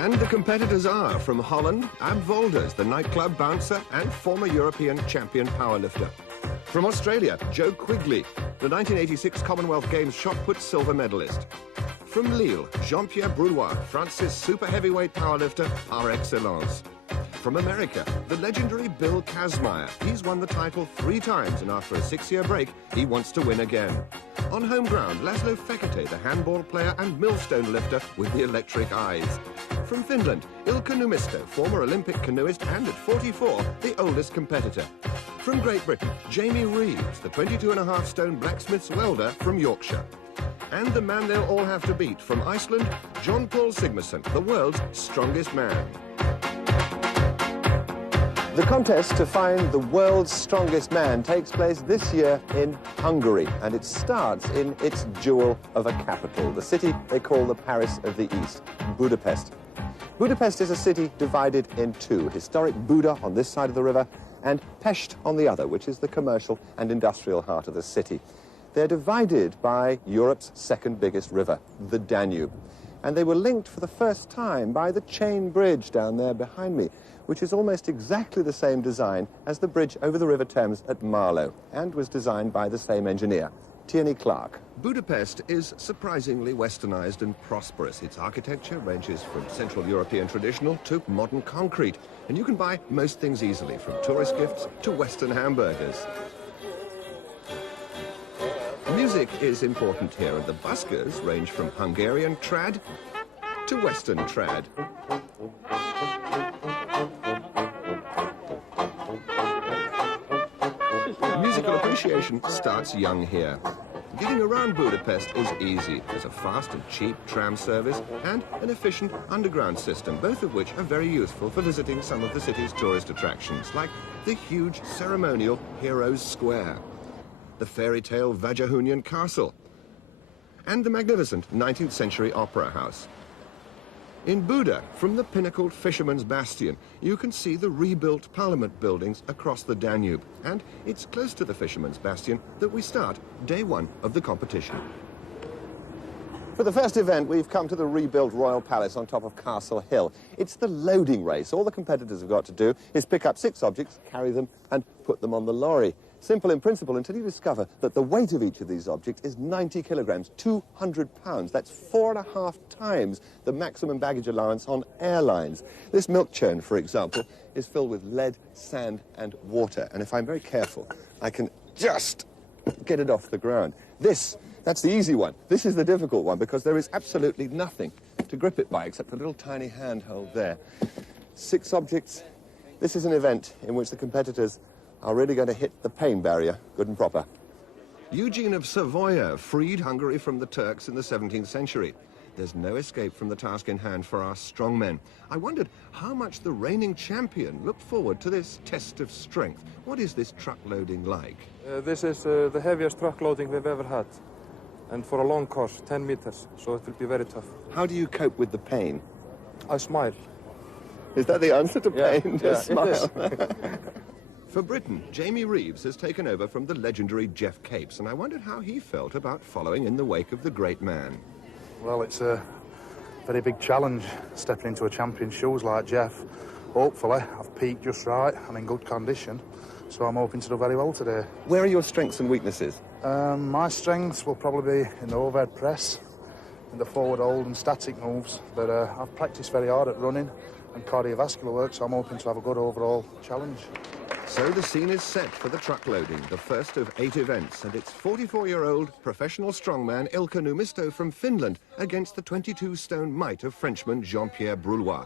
And the competitors are, from Holland, Ab Volders, the nightclub bouncer and former European champion powerlifter. From Australia, Joe Quigley, the 1986 Commonwealth Games shot put silver medalist. From Lille, Jean-Pierre Broulois, France's super heavyweight powerlifter par excellence. From America, the legendary Bill Kazmaier. He's won the title 3 times, and after a 6-year break, he wants to win again. On home ground, Laszlo Fekete, the handball player and millstone lifter with the electric eyes. From Finland, Ilkka Numisto, former Olympic canoeist and at 44, the oldest competitor. From Great Britain, Jamie Reeves, the 22.5-stone blacksmith's welder from Yorkshire. And the man they'll all have to beat, from Iceland, John Paul Sigmarsson, the world's strongest man. The contest to find the world's strongest man takes place this year in Hungary, and it starts in its jewel of a capital, the city they call the Paris of the East, Budapest. Budapest is a city divided in 2, historic Buda on this side of the river and Pest on the other, which is the commercial and industrial heart of the city. They're divided by Europe's second biggest river, the Danube. And they were linked for the first time by the chain bridge down there behind me, which is almost exactly the same design as the bridge over the River Thames at Marlow, and was designed by the same engineer, Tierney Clark. Budapest is surprisingly westernized and prosperous. Its architecture ranges from Central European traditional to modern concrete, and you can buy most things easily, from tourist gifts to Western hamburgers. Music is important here, and the buskers range from Hungarian trad to Western trad. Musical appreciation starts young here. Getting around Budapest is easy. There's a fast and cheap tram service and an efficient underground system, both of which are very useful for visiting some of the city's tourist attractions, like the huge ceremonial Heroes Square, the fairy tale Vajrahunian Castle, and the magnificent 19th century Opera House. In Buda, from the pinnacled Fisherman's Bastion, you can see the rebuilt Parliament buildings across the Danube, and it's close to the Fisherman's Bastion that we start day 1 of the competition. For the first event, we've come to the rebuilt Royal Palace on top of Castle Hill. It's the loading race. All the competitors have got to do is pick up 6 objects, carry them, and put them on the lorry. Simple in principle until you discover that the weight of each of these objects is 90 kilograms, 200 pounds. That's 4.5 times the maximum baggage allowance on airlines. This milk churn, for example, is filled with lead, sand, and water. And if I'm very careful, I can just get it off the ground. That's the easy one. This is the difficult one because there is absolutely nothing to grip it by except a little tiny handhold there. 6 objects. This is an event in which the competitors are really going to hit the pain barrier good and proper. Eugene of Savoia freed Hungary from the Turks in the 17th century. There's no escape from the task in hand for our strong men. I wondered how much the reigning champion looked forward to this test of strength. What is this truck loading like? This is the heaviest truck loading we've ever had. And for a long course, 10 meters, so it will be very tough. How do you cope with the pain? I smile. Is that the answer to pain? Yeah, smile. it is. For Britain, Jamie Reeves has taken over from the legendary Jeff Capes, and I wondered how he felt about following in the wake of the great man. Well, it's a very big challenge, stepping into a champion's shoes like Jeff. Hopefully, I've peaked just right, I'm in good condition, so I'm hoping to do very well today. Where are your strengths and weaknesses? My strengths will probably be in the overhead press, in the forward hold and static moves, but I've practiced very hard at running and cardiovascular work, so I'm hoping to have a good overall challenge. So the scene is set for the truck loading, the first of 8 events, and it's 44-year-old professional strongman Ilkka Numisto from Finland against the 22-stone might of Frenchman Jean-Pierre Broulois.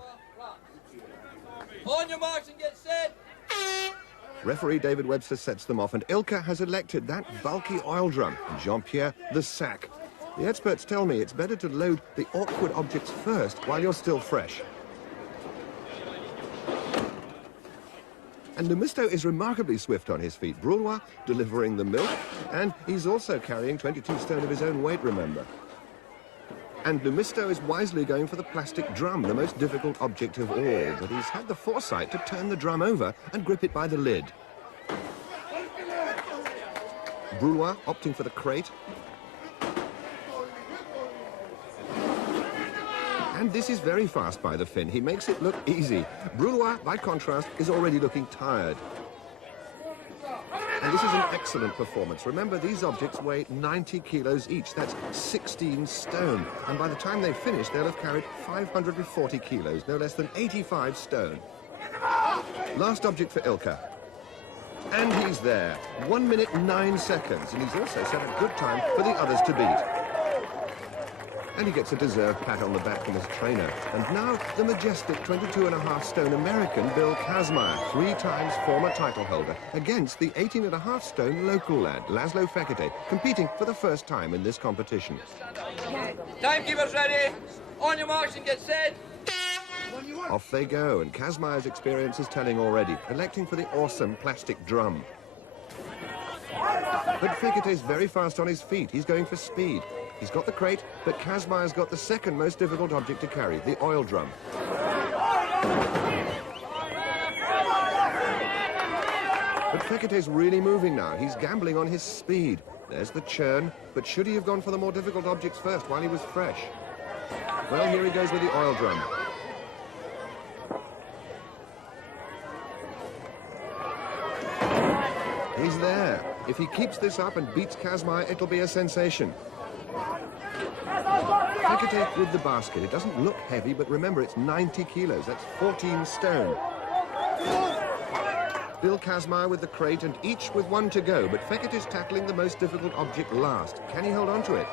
On your marks and get set! Referee David Webster sets them off, and Ilkka has elected that bulky oil drum, and Jean-Pierre the sack. The experts tell me it's better to load the awkward objects first while you're still fresh. And Numisto is remarkably swift on his feet. Broulois delivering the milk, and he's also carrying 22 stone of his own weight, remember. And Numisto is wisely going for the plastic drum, the most difficult object of all, but he's had the foresight to turn the drum over and grip it by the lid. Broulois opting for the crate. And this is very fast by the Finn. He makes it look easy. Brulois, by contrast, is already looking tired. And this is an excellent performance. Remember, these objects weigh 90 kilos each. That's 16 stone. And by the time they finish, they'll have carried 540 kilos, no less than 85 stone. Last object for Ilka. And he's there. 1 minute 9 seconds. And he's also set a good time for the others to beat. And he gets a deserved pat on the back from his trainer. And now the majestic 22.5 stone American Bill Kazmaier, 3 times former title holder, against the 18.5 stone local lad, Laszlo Fekete, competing for the first time in this competition. Timekeeper's ready. On your marks and get set. Off they go, and Kazmaier's experience is telling already, electing for the awesome plastic drum. But Fekete's very fast on his feet. He's going for speed. He's got the crate, but Kazmaier's got the second most difficult object to carry, the oil drum. But Fekete's really moving now. He's gambling on his speed. There's the churn, but should he have gone for the more difficult objects first while he was fresh? Well, here he goes with the oil drum. He's there. If he keeps this up and beats Kazmaier, it'll be a sensation. Fekete with the basket. It doesn't look heavy, but remember, it's 90 kilos. That's 14 stone. Bill Kazmaier with the crate, and each with 1 to go, but Fekete's tackling the most difficult object last. Can he hold on to it?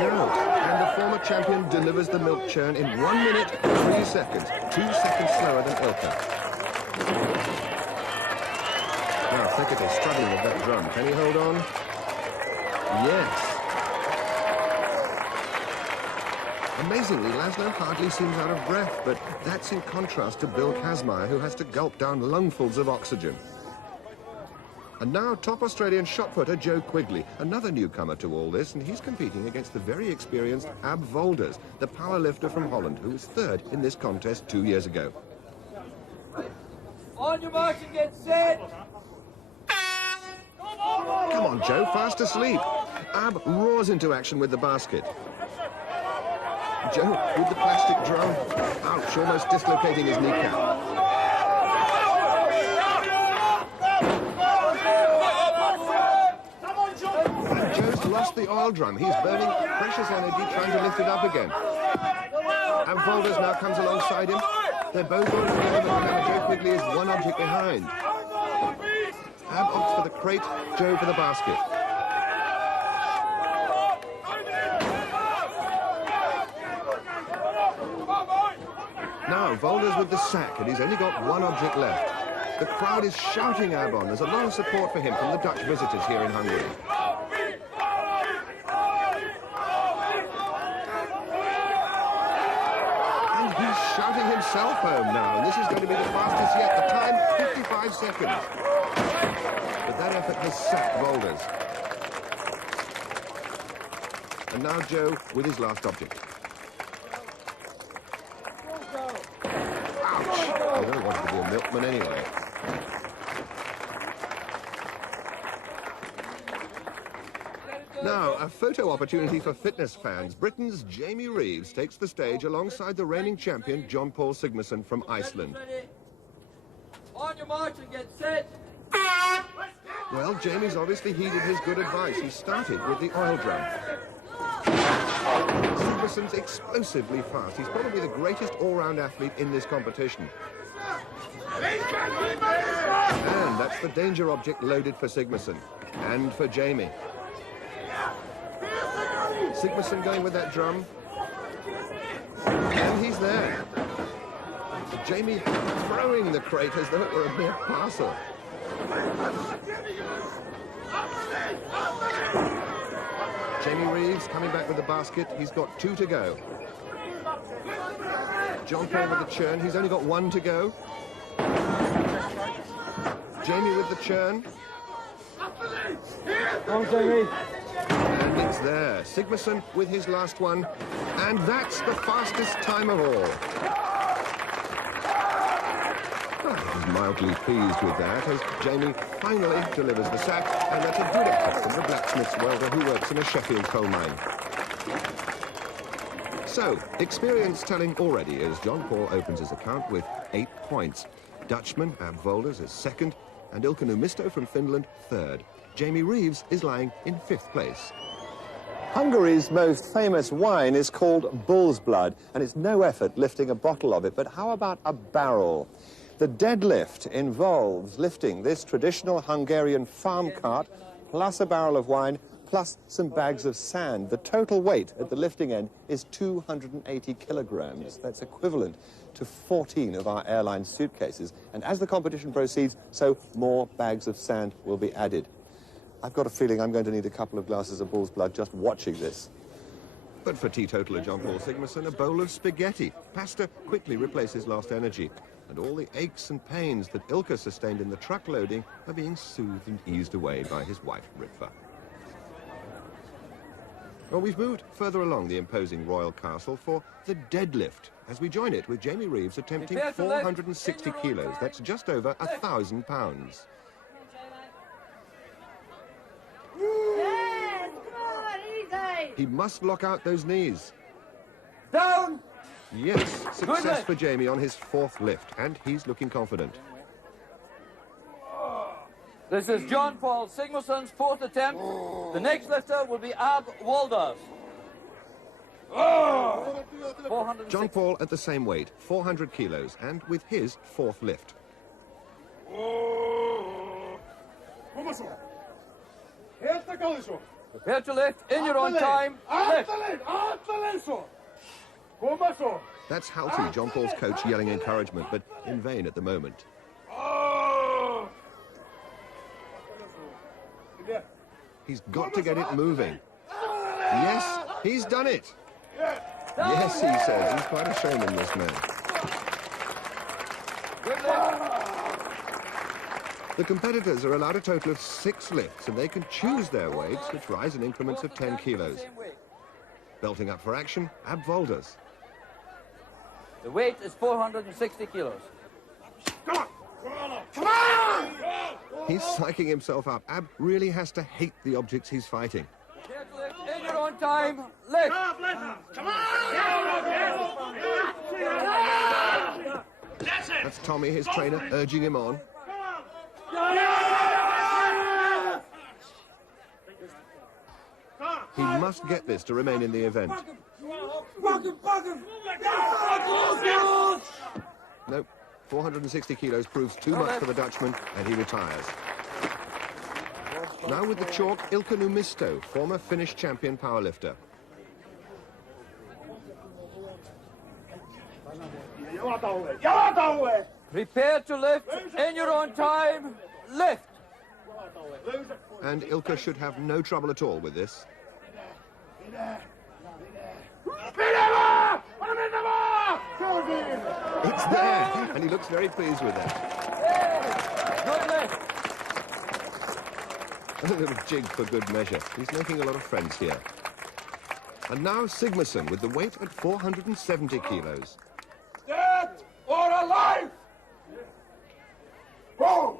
No. And the former champion delivers the milk churn in 1 minute, 3 seconds. 2 seconds slower than Ilka. Now, Fekete struggling with that drum. Can he hold on? Yes. Amazingly, Laszlo hardly seems out of breath, but that's in contrast to Bill Kazmaier, who has to gulp down lungfuls of oxygen. And now, top Australian shot putter Joe Quigley, another newcomer to all this, and he's competing against the very experienced Ab Volders, the powerlifter from Holland, who was 3rd in this contest 2 years ago. On your marks and get set. Come on, Joe, fast asleep. Ab roars into action with the basket. Joe with the plastic drum. Ouch, almost dislocating his kneecap. And Joe's lost the oil drum. He's burning precious energy trying to lift it up again. Ab Volders now comes alongside him. They're both on together, but remember, Joe Quigley is 1 object behind. Ab opts for the crate, Joe for the basket. Now, Volders with the sack, and he's only got 1 object left. The crowd is shouting Ab on. There's a lot of support for him from the Dutch visitors here in Hungary. And he's shouting himself home now, and this is going to be the fastest yet. The time, 55 seconds. But that effort has sacked Volders. And now Joe with his last object. Ouch! I don't want to be a milkman anyway. Now, a photo opportunity for fitness fans. Britain's Jamie Reeves takes the stage alongside the reigning champion John Paul Sigmarsson from Iceland. On your marks and get set. Well, Jamie's obviously heeded his good advice. He started with the oil drum. Sigmarsson's explosively fast. He's probably the greatest all-round athlete in this competition. And that's the danger object loaded for Sigmarsson. And for Jamie. Sigmarsson going with that drum. And he's there. Jamie throwing the crate as though it were a mere parcel. Jamie Reeves coming back with the basket. He's got 2 to go. John Paul with the churn. He's only got 1 to go. Jamie with the churn. On, Jamie. And it's there. Sigmarsson with his last one. And that's the fastest time of all. He's mildly pleased with that as Jamie finally delivers the sack, and that's a good effort from the blacksmith's welder who works in a Sheffield coal mine. So, experience telling already as John Paul opens his account with 8 points. Dutchman Ab Volders is second, and Ilkka Numisto from Finland third. Jamie Reeves is lying in 5th place. Hungary's most famous wine is called bull's blood, and it's no effort lifting a bottle of it. But how about a barrel? The deadlift involves lifting this traditional Hungarian farm cart, plus a barrel of wine, plus some bags of sand. The total weight at the lifting end is 280 kilograms. That's equivalent to 14 of our airline suitcases. And as the competition proceeds, so more bags of sand will be added. I've got a feeling I'm going to need a couple of glasses of bull's blood just watching this. But for teetotaler John Paul Sigmarsson, a bowl of spaghetti. Pasta quickly replaces lost energy. And all the aches and pains that Ilkka sustained in the truck loading are being soothed and eased away by his wife, Ritva. Well, we've moved further along the imposing royal castle for the deadlift, as we join it with Jamie Reeves attempting 460 kilos. That's just over 1,000 pounds. Yes, come on, easy. He must lock out those knees. Down! Yes, success for Jamie on his 4th lift, and he's looking confident. This is John Paul Sigmarsson's 4th attempt. The next lifter will be Ab Wolders. John Paul at the same weight, 400 kilos, and with his 4th lift. Prepare to lift in your own time. Lift. That's Halty, John Paul's coach, yelling encouragement, but in vain at the moment. He's got to get it moving. Yes, he's done it. Yes, he says. He's quite a showman, this man. The competitors are allowed a total of 6 lifts, and they can choose their weights, which rise in increments of 10 kilos. Belting up for action, Ab Volders. The weight is 460 kilos. He's psyching himself up. Ab really has to hate the objects he's fighting. Prepare to lift in your own time. Lift. That's Tommy, his trainer, urging him on. He must get this to remain in the event. Nope, 460 kilos proves too much for the Dutchman, and he retires. Now with the chalk, Ilkka Numisto, former Finnish champion powerlifter. Prepare to lift in your own time. Lift. And Ilkka should have no trouble at all with this. It's there, and he looks very pleased with that. Good lift. A little jig for good measure. He's making a lot of friends here. And now Sigmarsson with the weight at 470 kilos. Dead or alive! Boom!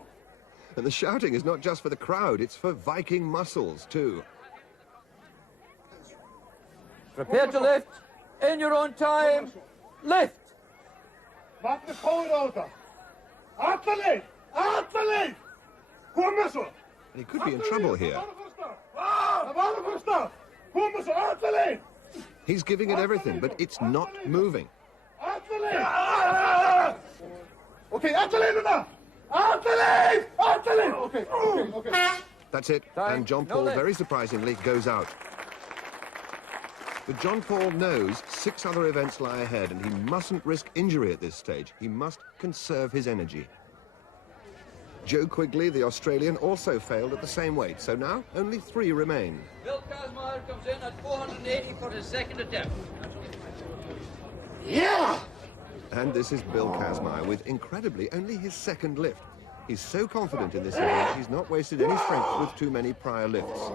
And the shouting is not just for the crowd, it's for Viking muscles too. Prepare to lift in your own time. Lift. Wat de koolroter! Atelier! Atelier! Kom maar zo! And he could be in trouble here. Kom maar zo! Atelier! He's giving it everything, but it's not moving. Atelier! Okay, atelier daarna! Atelier! Atelier! Okay. That's it, and John Paul, very surprisingly, goes out. But John Paul knows 6 other events lie ahead, and he mustn't risk injury at this stage. He must conserve his energy. Joe Quigley, the Australian, also failed at the same weight, so now only 3 remain. Bill Kazmaier comes in at 480 for his 2nd attempt. Yeah! And this is Bill Kazmaier with, incredibly, only his 2nd lift. He's so confident in this event, he's not wasted any strength with too many prior lifts.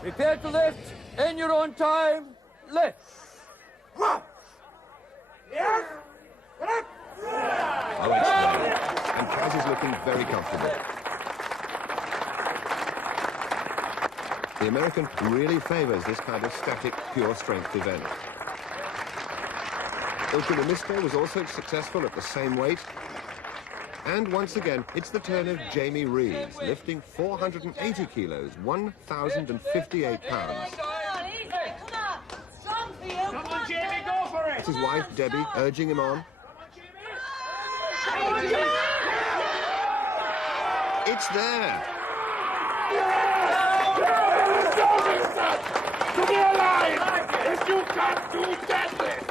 Prepare to lift in your own time. Lift. Oh, it's there. And Kaz is looking very comfortable. The American really favors this kind of static, pure strength event. Ilka Numisto was also successful at the same weight. And once again, it's the turn of Jamie Reeves, lifting 480 kilos, 1,058 pounds. Come on, Jamie, go for it! It's his wife, Debbie, urging him on. It's there! To be alive! If you can't do deadlift!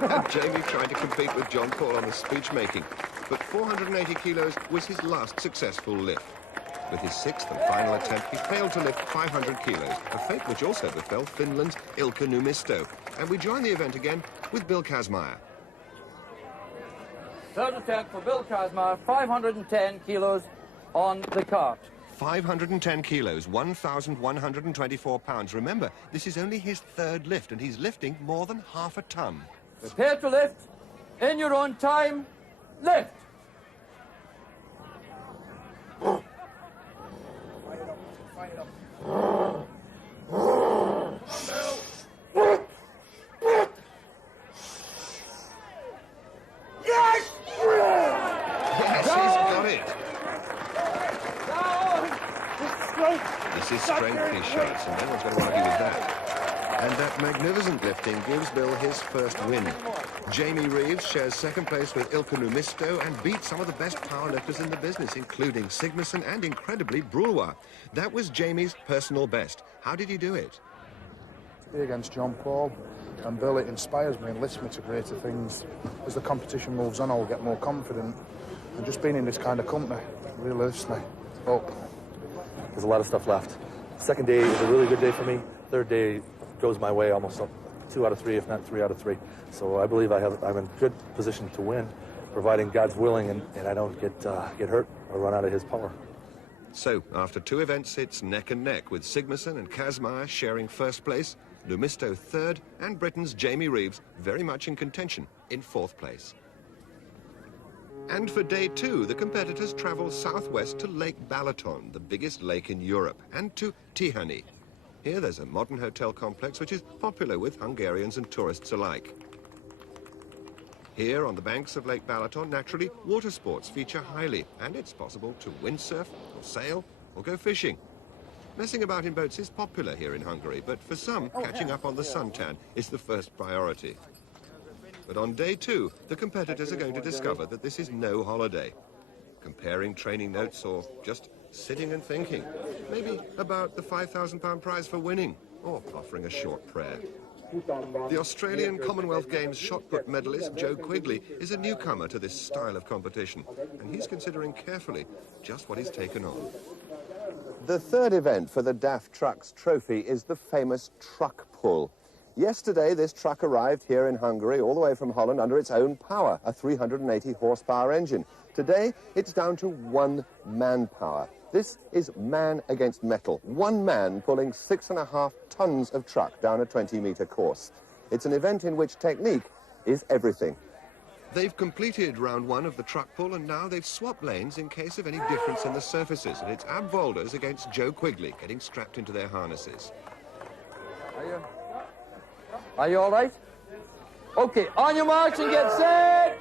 And Jamie tried to compete with John Paul on the speech making, but 480 kilos was his last successful lift. With his sixth and final attempt, he failed to lift 500 kilos, a fate which also befell Finland's Ilka Numisto. And we join the event again with Bill Kazmaier. Third attempt for Bill Kazmaier, 510 kilos on the cart. 510 kilos, 1,124 pounds. Remember, this is only his third lift, and he's lifting more than half a ton. Prepare to lift. In your own time, lift. Yes, he's got it. This is strength, he shouts, and no one's going to argue with that. And that magnificent lifting gives Bill his first win. Jamie Reeves shares second place with Ilka Numisto and beats some of the best powerlifters in the business, including Sigmarsson and, incredibly, Brulwa. That was Jamie's personal best. How did he do it? To be against John Paul and Bill, it inspires me and lifts me to greater things. As the competition moves on, I'll get more confident. And just being in this kind of company really lifts me up. There's a lot of stuff left. Second day is a really good day for me. Third day goes my way almost up 2 out of 3, if not 3 out of 3. So I believe I'm in good position to win, providing God's willing and I don't get hurt or run out of his power. So, after 2 events, it's neck and neck, with Sigmarsson and Kazmaier sharing first place, Numisto third, and Britain's Jamie Reeves very much in contention in 4th place. And for day 2, the competitors travel southwest to Lake Balaton, the biggest lake in Europe, and to Tihany. Here there's a modern hotel complex which is popular with Hungarians and tourists alike. Here on the banks of Lake Balaton, naturally, water sports feature highly, and it's possible to windsurf, or sail, or go fishing. Messing about in boats is popular here in Hungary, but for some, catching up on the suntan is the first priority. But on day 2, the competitors are going to discover that this is no holiday. Comparing training notes or just sitting and thinking. Maybe about the £5,000 prize for winning, or offering a short prayer. The Australian Commonwealth Games shot put medalist Joe Quigley is a newcomer to this style of competition, and he's considering carefully just what he's taken on. The third event for the DAF Trucks Trophy is the famous truck pull. Yesterday, this truck arrived here in Hungary, all the way from Holland, under its own power, a 380 horsepower engine. Today, it's down to 1 manpower. This is man against metal. 1 man pulling 6.5 tons of truck down a 20-meter course. It's an event in which technique is everything. They've completed round 1 of the truck pull, and now they've swapped lanes in case of any difference in the surfaces. And it's Ab Volders against Joe Quigley, getting strapped into their harnesses. Are you all right? Okay, on your marks and get set!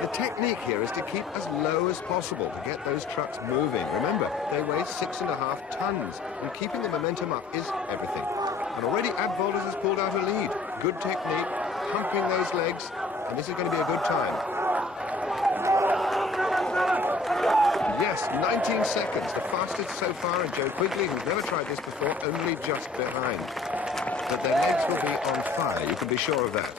The technique here is to keep as low as possible to get those trucks moving. Remember, they weigh 6.5 tons, and keeping the momentum up is everything. And already Ab Volders has pulled out a lead. Good technique, pumping those legs, and this is going to be a good time. Yes, 19 seconds, the fastest so far, and Joe Quigley, who's never tried this before, only just behind. But their legs will be on fire, you can be sure of that.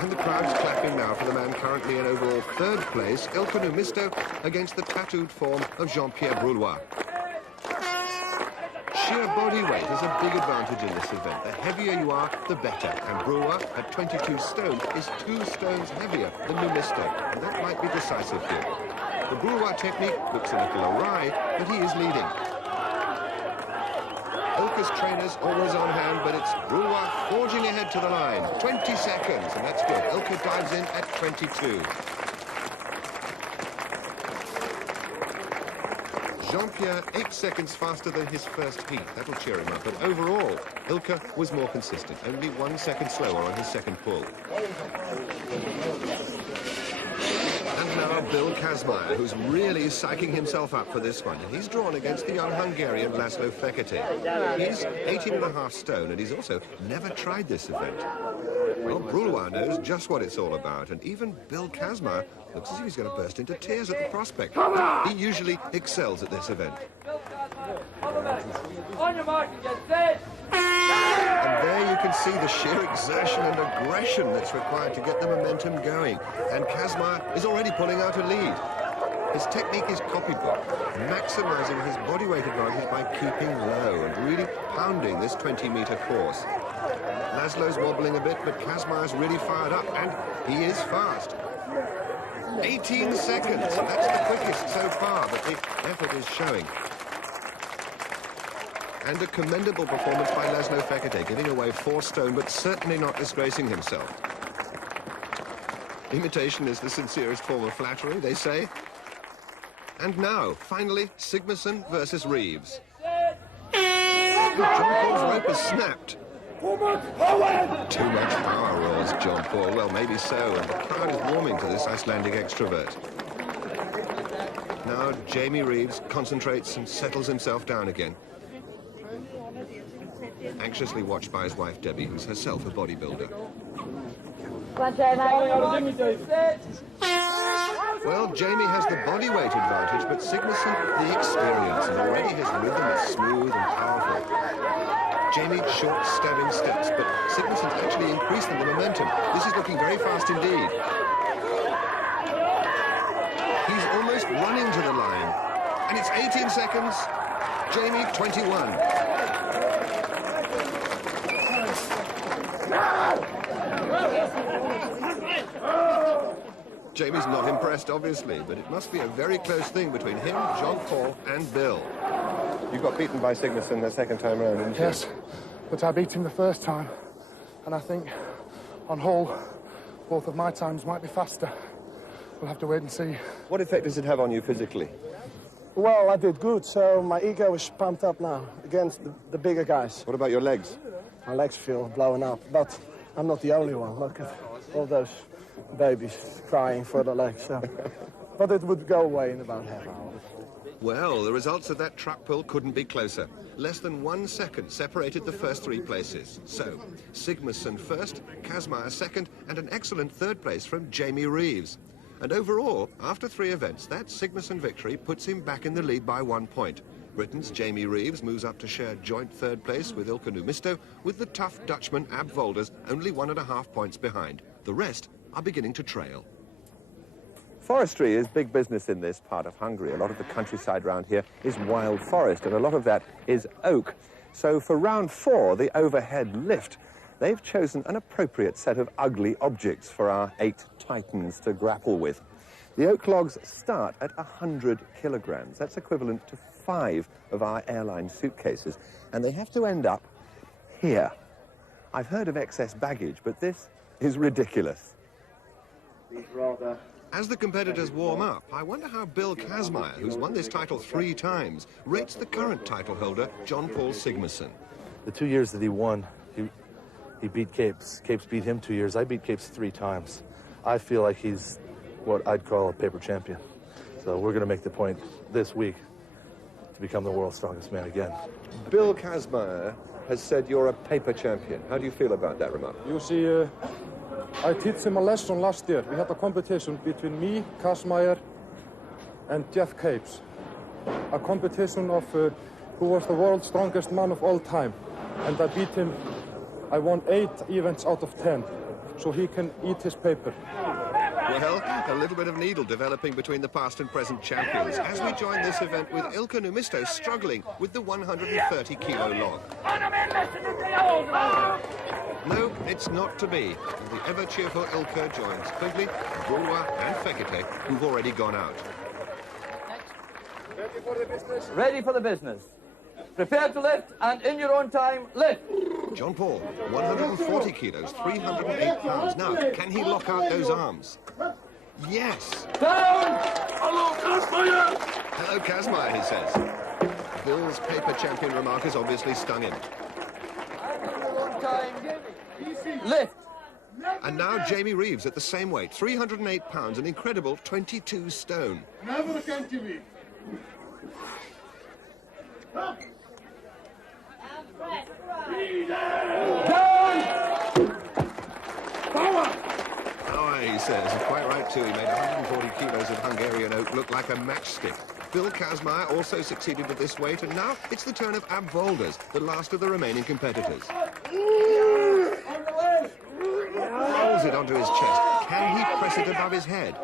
And the crowd's clapping now for the man currently in overall 3rd place, Ilka Numisto, against the tattooed form of Jean-Pierre Brulwa. Sheer body weight is a big advantage in this event. The heavier you are, the better. And Brulwa, at 22 stone, is 2 stones heavier than Numisto, and that might be decisive here. The Brulwa technique looks a little awry, but he is leading. Ilka's trainers always on hand, but it's Brulwa forging ahead to the line. 20 seconds, and that's good. Ilka dives in at 22. Jean-Pierre 8 seconds faster than his first heat. That'll cheer him up. But overall, Ilka was more consistent, only 1 second slower on his second pull. And now Bill Kazmaier, who's really psyching himself up for this one. He's drawn against the young Hungarian Laszlo Fekete. He's 18.5 stone, and he's also never tried this event. Well, Broulois knows just what it's all about, and even Bill Kazmaier looks as if he's going to burst into tears at the prospect. He usually excels at this event. On your mark and get set. And there you can see the sheer exertion and aggression that's required to get the momentum going. And Kazmaier is already pulling out a lead. His technique is copybook, maximizing his body weight advantage by keeping low and really pounding this 20-meter course. Laszlo's wobbling a bit, but Kazmaier's really fired up, and he is fast. 18 seconds, that's the quickest so far, but the effort is showing. And a commendable performance by Laszlo Fekete, giving away 4 stone, but certainly not disgracing himself. Imitation is the sincerest form of flattery, they say. And now, finally, Sigmarsson versus Reeves. John Paul's rope is snapped. Too much power! Too much power, roars John Paul. Well, maybe so, and the crowd is warming to this Icelandic extrovert. Now, Jamie Reeves concentrates and settles himself down again. Anxiously watched by his wife, Debbie, who's herself a bodybuilder. Well, Jamie has the body weight advantage, but Sigmarsson the experience, and already his rhythm is smooth and powerful. Jamie short stabbing steps, but Sigmarsson's actually increasing the momentum. This is looking very fast indeed. He's almost running to the line, and it's 18 seconds. Jamie 21. Jamie's not impressed, obviously, but it must be a very close thing between him, Jean-Paul, and Bill. You got beaten by Sigmarsson the second time around, didn't you? Yes, but I beat him the first time, and I think on whole, both of my times might be faster. We'll have to wait and see. What effect does it have on you physically? Well, I did good, so my ego is pumped up now against the bigger guys. What about your legs? My legs feel blowing up, but I'm not the only one. Look at all those babies crying for the legs. So. But it would go away in about half an hour. Well, the results of that truck pull couldn't be closer. Less than 1 second separated the first 3 places. So, Sigmarsson first, Kazmaier second, and an excellent third place from Jamie Reeves. And overall, after 3 events, that Sigmarsson victory puts him back in the lead by 1 point. Britain's Jamie Reeves moves up to share joint third place with Ilka Numisto, with the tough Dutchman Ab Volders only 1.5 points behind. The rest are beginning to trail. Forestry is big business in this part of Hungary. A lot of the countryside around here is wild forest, and a lot of that is oak. So for round 4, the overhead lift, they've chosen an appropriate set of ugly objects for our 8 titans to grapple with. The oak logs start at 100 kilograms. That's equivalent to 5 of our airline suitcases, and they have to end up here. I've heard of excess baggage, but this is ridiculous. As the competitors warm up, I wonder how Bill Kazmaier, who's won this title 3 times, rates the current title holder, John Paul Sigmarsson. The 2 years that he won, he beat Capes. Capes beat him 2 years. I beat Capes 3 times. I feel like he's what I'd call a paper champion. So we're going to make the point this week to become the world's strongest man again. Bill Kazmaier has said you're a paper champion. How do you feel about that remark? You see, I teach him a lesson last year. We had a competition between me, Kazmaier, and Jeff Capes. A competition of who was the world's strongest man of all time. And I beat him. I won 8 events out of 10. So he can eat his paper. Well, a little bit of needle developing between the past and present champions as we join this event with Ilka Numisto struggling with the 130-kilo log. No, it's not to be. The ever-cheerful Ilka joins Quigley, Broulois and Fekete, who've already gone out. Ready for the business? Ready for the business. Prepare to lift, and in your own time, lift. John Paul, 140 kilos, 308 pounds. Now, can he lock out those arms? Yes! Down! Hello, Kazmaier! Hello, Kazmaier, he says. Bill's paper champion remark has obviously stung him. Lift. And now Jamie Reeves at the same weight, 308 pounds, an incredible 22 stone. Never can TV. Power, he says. And quite right, too. He made 140 kilos of Hungarian oak look like a matchstick. Bill Kazmaier also succeeded with this weight, and now it's the turn of Ab Volders, the last of the remaining competitors. Rolls it onto his chest. Can he press it above his head?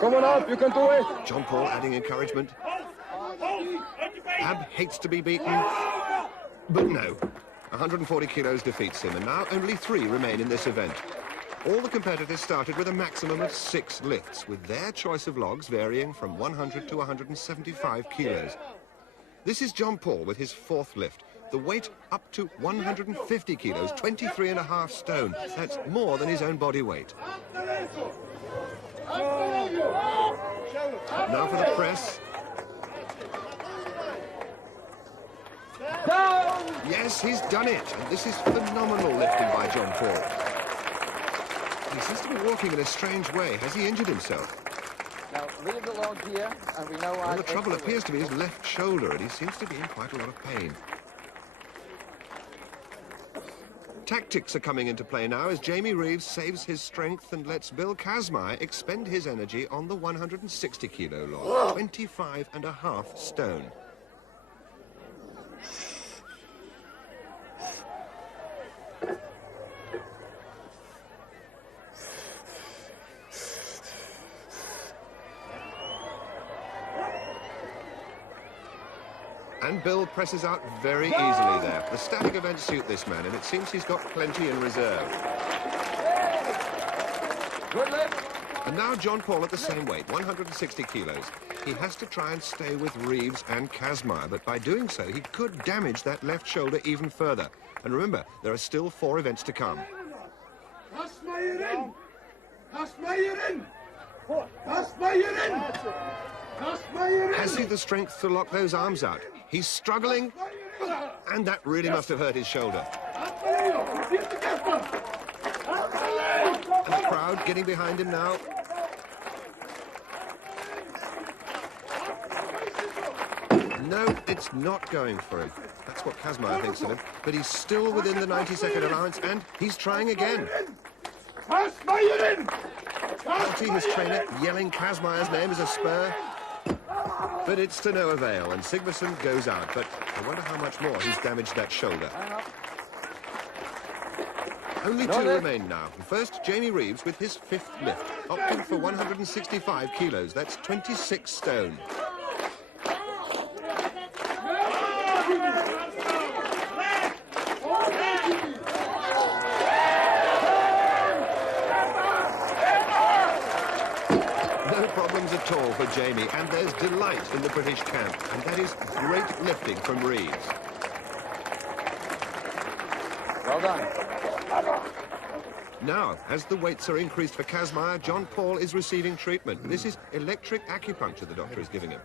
Come on up, you can do it. John Paul adding encouragement. Ab hates to be beaten, but no. 140 kilos defeats him, and now only 3 remain in this event. All the competitors started with a maximum of 6 lifts, with their choice of logs varying from 100 to 175 kilos. This is John Paul with his 4th lift. The weight up to 150 kilos, 23.5 stone. That's more than his own body weight. Now for the press. Down! Yes, he's done it. And this is phenomenal lifting by John Paul. He seems to be walking in a strange way. Has he injured himself? Now, leave the log here, and we know Well, the trouble appears to be his left shoulder, and he seems to be in quite a lot of pain. Tactics are coming into play now as Jamie Reeves saves his strength and lets Bill Kazmaier expend his energy on the 160-kilo log, 25.5 stone. And Bill presses out very easily there. The static events suit this man, and it seems he's got plenty in reserve. Good lift. And now John Paul at the same weight, 160 kilos. He has to try and stay with Reeves and Kazmaier, but by doing so, he could damage that left shoulder even further. And remember, there are still 4 events to come. Kazmaier in! Kazmaier in! Kazmaier in! Kazmaier in! Has he the strength to lock those arms out? He's struggling, and that really must have hurt his shoulder. And the crowd getting behind him now. No, it's not going for him. That's what Kazmaier thinks of him. But he's still within the 90-second allowance, and he's trying again. Kazmaier in! Alti, his trainer, yelling Kazmaier's name as a spur. But it's to no avail, and Sigmarsson goes out. But I wonder how much more he's damaged that shoulder. Only 2 remain now. First, Jamie Reeves with his 5th lift, opting for 165 kilos. That's 26 stone. Problems at all for Jamie, and there's delight in the British camp, and that is great lifting from Reeves. Well done. Now, as the weights are increased for Kazmaier, John Paul is receiving treatment. This is electric acupuncture the doctor is giving him.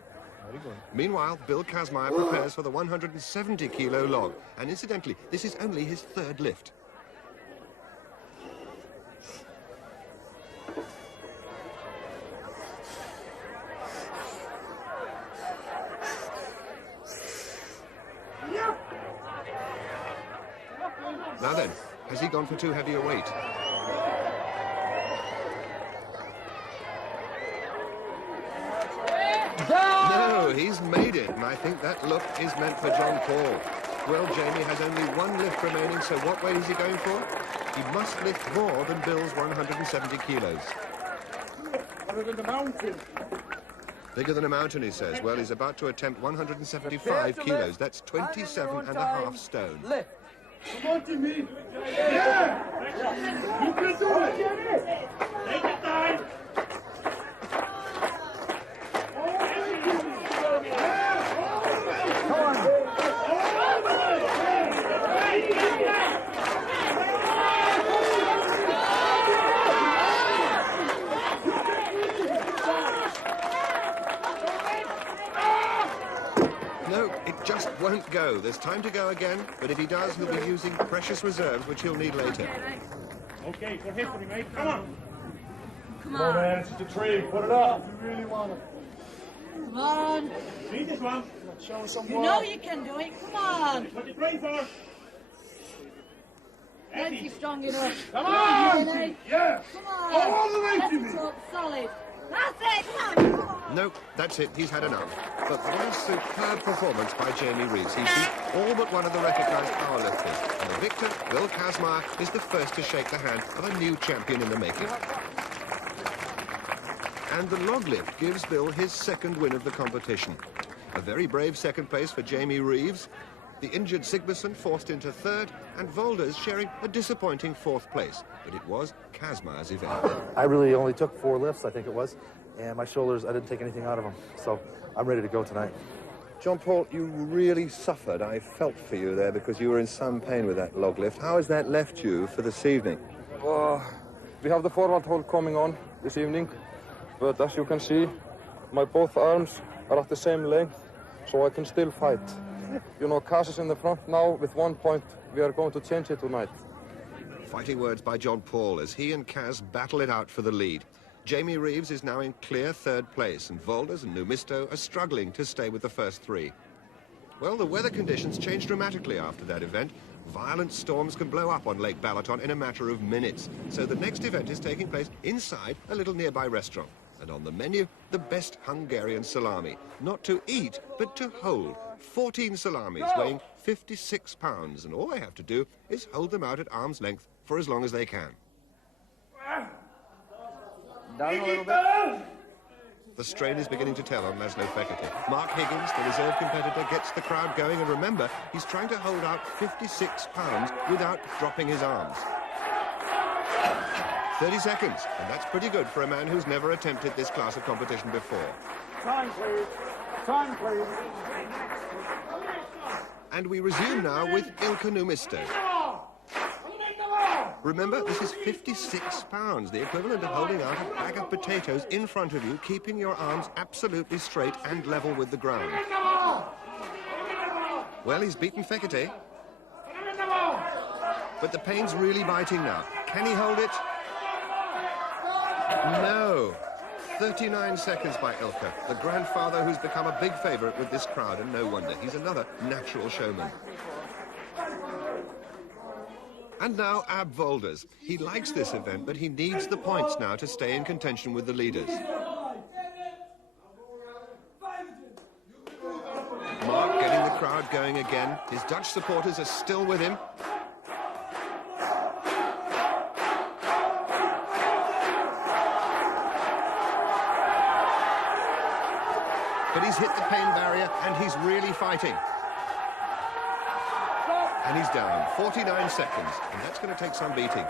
Meanwhile, Bill Kazmaier prepares for the 170-kilo log, and incidentally, this is only his 3rd lift. Now then, has he gone for too heavy a weight? No, he's made it, and I think that look is meant for John Paul. Well, Jamie has only 1 lift remaining, so what weight is he going for? He must lift more than Bill's 170 kilos. Bigger than the mountain. Bigger than a mountain, he says. Well, he's about to attempt 175 kilos. That's 27.5 stone. Lift. Come on, Jimmy. Yeah! You can do it! Take your time! won't go. There's time to go again, but if he does, he'll be using precious reserves, which he'll need later. Okay, good hit for me, mate. Come on. Come on, man. It's just a tree. Put it up. You really want it. Come on. See this one? Show us some You know you can do it. Come on. What you playing for? Plenty strong enough. Come on! Yeah! Come on. All the way, Press Jimmy. it up, solid. That's it. Come on. Nope, that's it. He's had enough. But what a superb performance by Jamie Reeves. He beat all but one of the recognised powerlifters. And the victor, Bill Kazmaier, is the first to shake the hand of a new champion in the making. And the log lift gives Bill his second win of the competition. A very brave second place for Jamie Reeves. The injured Sigmarsson forced into third, and Volders sharing a disappointing fourth place. But it was Kazmaier's event. I really only took 4 lifts, I think it was, and my shoulders, I didn't take anything out of them. So I'm ready to go tonight. John Paul, you really suffered. I felt for you there because you were in some pain with that log lift. How has that left you for this evening? We have the forward hold coming on this evening, but as you can see, my both arms are at the same length, so I can still fight. You know, Kaz is in the front now with 1 point. We are going to change it tonight. Fighting words by John Paul as he and Kaz battle it out for the lead. Jamie Reeves is now in clear third place, and Volders and Numisto are struggling to stay with the first 3. Well, the weather conditions changed dramatically after that event. Violent storms can blow up on Lake Balaton in a matter of minutes. So the next event is taking place inside a little nearby restaurant. And on the menu, the best Hungarian salami. Not to eat, but to hold. 14 salamis weighing 56 pounds, and all they have to do is hold them out at arm's length for as long as they can. Down a little bit. The strain is beginning to tell on Laszlo Fekete. Mark Higgins, the reserve competitor, gets the crowd going, and remember, he's trying to hold out 56 pounds without dropping his arms. 30 seconds, and that's pretty good for a man who's never attempted this class of competition before. Time, please. Time, please. And we resume now with Ilkka Numisto. Remember, this is 56 pounds, the equivalent of holding out a bag of potatoes in front of you, keeping your arms absolutely straight and level with the ground. Well, he's beaten Fekete. But the pain's really biting now. Can he hold it? No. 39 seconds by Ilkka, the grandfather who's become a big favourite with this crowd, and no wonder. He's another natural showman. And now Ab Volders. He likes this event, but he needs the points now to stay in contention with the leaders. Mark getting the crowd going again. His Dutch supporters are still with him. But he's hit the pain barrier, and he's really fighting. And he's down. 49 seconds, and that's going to take some beating.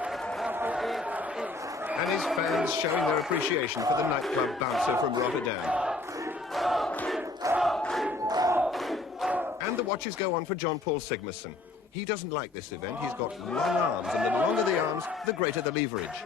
And his fans showing their appreciation for the nightclub bouncer from Rotterdam. And the watches go on for John Paul Sigmarsson. He doesn't like this event. He's got long arms, and the longer the arms, the greater the leverage.